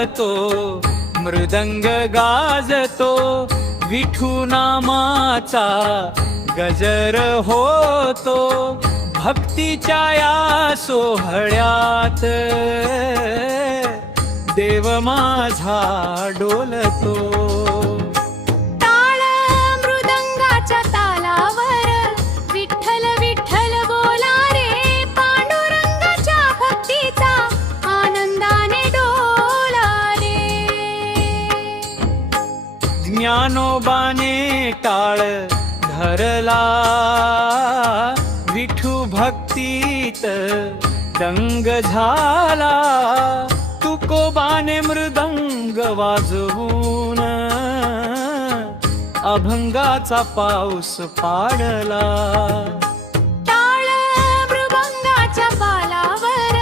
डोलतो, मृदंग गाजतो, विठू नामाचा गजर होतो, भक्तीच्या या सोहळ्यात देव माझा डोलतो. टाळ मृदंगाच्या तालावर विठ्ठल विठ्ठल बोला रे, पांडुरंगाच्या भक्तीचा आनंदाने डोला रे. ज्ञानोबाने टाळ धरला, विठू भक्तीत दंग झाला, तुकोबाने मृदंग वाजवून अभंगाचा पाऊस पाडला. टाळ मृदंगाच्या तालावर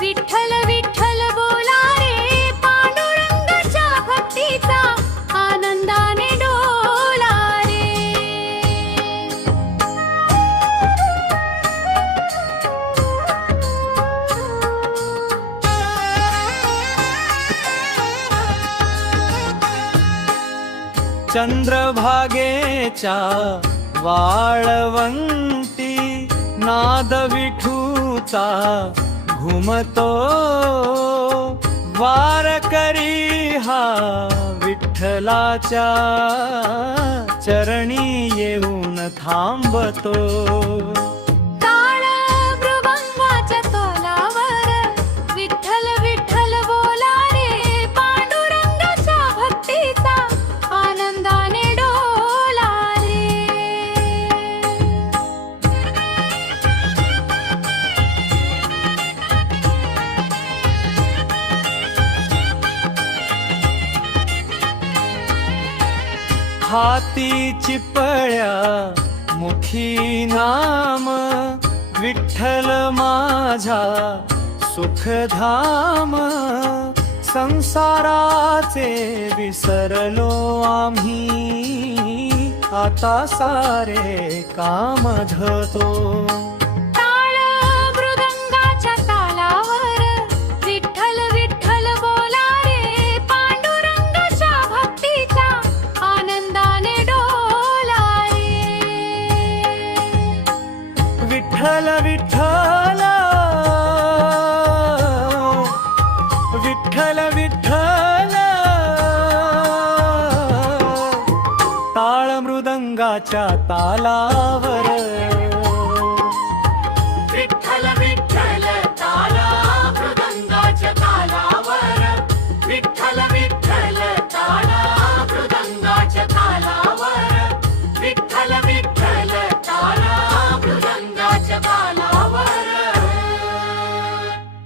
विठ्ठल विठ्ठल बोला रे, पांडुरंगाच्या भक्तीचा आनंदाने डोला रे. चंद्रभागेच्या वाळवंटी नाद विठूचा घुमतो, वारकरी हा विठ्ठलाच्या चरणी येऊन थांबतो. टाळ मृदंगाच्या तालावर विठ्ठल विठ्ठल बोला रे, पांडुरंगाच्या भक्तीचा आनंदाने डोला रे. हाती चिपळ्या मुखी नाम, विठ्ठल माझा सुखधाम, संसाराचे विसरलो आम्ही, आता सारे काम धतो. टाळ मृदंगाच्या तालावर विठ्ठल विठ्ठल बोला रे, पांडुरंगाच्या भक्तीचा आनंदाने डोला रे. विठ्ठल विठ्ठल विठ्ठल विठ्ठल, टाळ मृदंगाच्या तालावर